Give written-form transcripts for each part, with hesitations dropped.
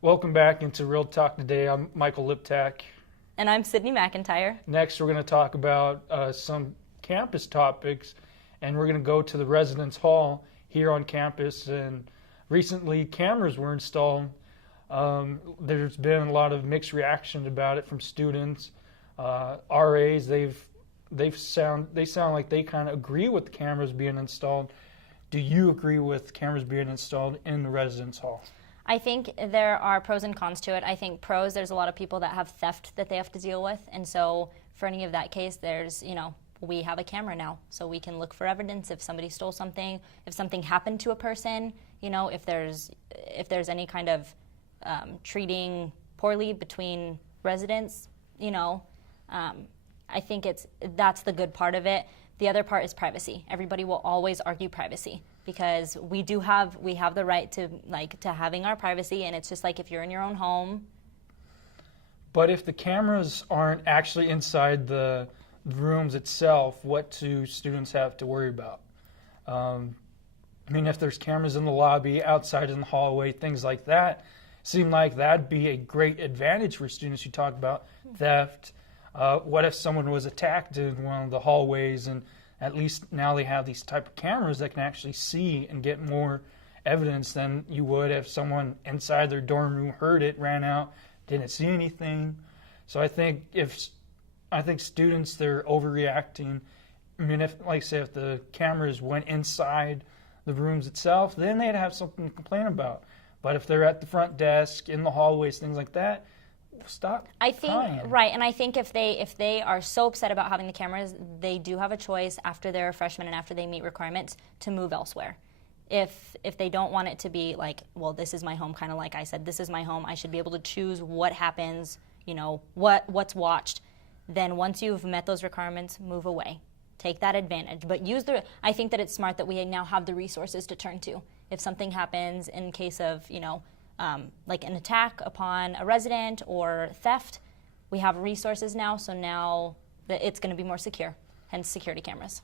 Welcome back into Real Talk Today. I'm Michael Liptak. And I'm Sydney McIntyre. Next, we're going to talk about some campus topics, and we're going to go to the residence hall here on campus. And recently, cameras were installed. There's been a lot of mixed reaction about it from students. RAs, they sound like they kind of agree with the cameras being installed. Do you agree with cameras being installed in the residence hall? I think there are pros and cons to it. I think pros, there's a lot of people that have theft that they have to deal with. And so for any of that case, there's, we have a camera now. So we can look for evidence if somebody stole something, if something happened to a person, if there's any kind of treating poorly between residents, I think that's the good part of it. The other part is privacy. Everybody will always argue privacy because we have the right to having our privacy, and it's just like if you're in your own home. But if the cameras aren't actually inside the rooms itself, what do students have to worry about? If there's cameras in the lobby, outside in the hallway, things like that, seem like that'd be a great advantage for students. You talk about theft. What if someone was attacked in one of the hallways, and at least now they have these type of cameras that can actually see and get more evidence than you would if someone inside their dorm room heard it, ran out, didn't see anything. So I think students, they're overreacting. If the cameras went inside the rooms itself, then they'd have something to complain about. But if they're at the front desk, in the hallways, things like that, stop. I think crying. Right, and I think if they are so upset about having the cameras, they do have a choice after they're a freshman and after they meet requirements to move elsewhere. If they don't want it to be like, well, this is my home, kind of like I said, this is my home, I should be able to choose what happens, what's watched. Then once you've met those requirements, move away. Take that advantage, but I think that it's smart that we now have the resources to turn to. If something happens in case of, like an attack upon a resident or theft, we have resources now, so now it's going to be more secure, hence security cameras.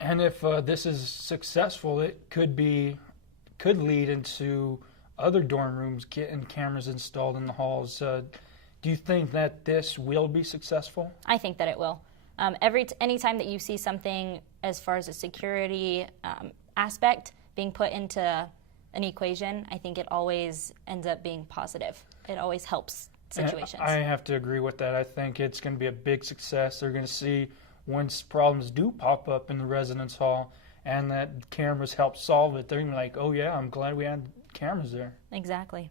And if this is successful, it could lead into other dorm rooms getting cameras installed in the halls. Do you think that this will be successful? I think that it will. Anytime that you see something as far as a security aspect being put into an equation, I think it always ends up being positive. It always helps situations. I have to agree with that. I think it's going to be a big success. They're going to see once problems do pop up in the residence hall and that cameras help solve it, they're going to be like, oh yeah, I'm glad we had cameras there. Exactly.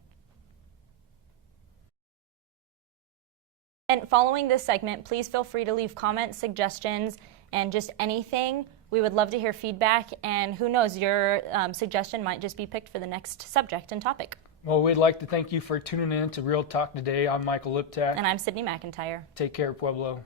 And following this segment, please feel free to leave comments, suggestions, and just anything. We would love to hear feedback, and who knows, your suggestion might just be picked for the next subject and topic. Well, we'd like to thank you for tuning in to Real Talk Today. I'm Michael Liptak. And I'm Sydney McIntyre. Take care, Pueblo.